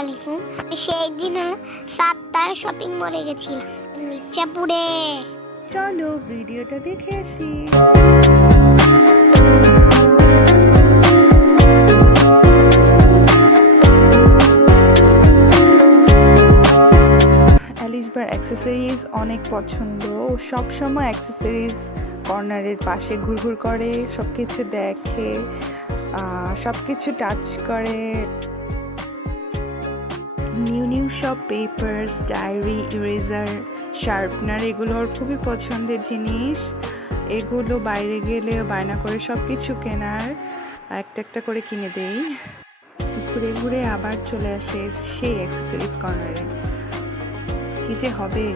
আলাইকুম। সেই দিন সাতটার শপিং মলে গেছিলাম মির্জাপুরে। চলো ভিডিওটা দেখে আসি। অ্যালিশবার অ্যাক্সেসরিজ অনেক পছন্দ। ও সবসময় অ্যাক্সেসরিজ কর্নারের পাশে ঘুরঘুর করে, সব কিছু দেখে, সব কিছু টাচ করে। নিউ সব পেপারস, ডায়েরি, ইরেজার, শার্পনার এগুলো ওর খুবই পছন্দের জিনিস। এগুলো বাইরে গেলে বায়না করে সব কিছু কেনার, একটা একটা করে কিনে দেই। ঘুরে ঘুরে আবার চলে আসে সেই অ্যাক্সেসরিজ কর্নারে। কি যে হবে।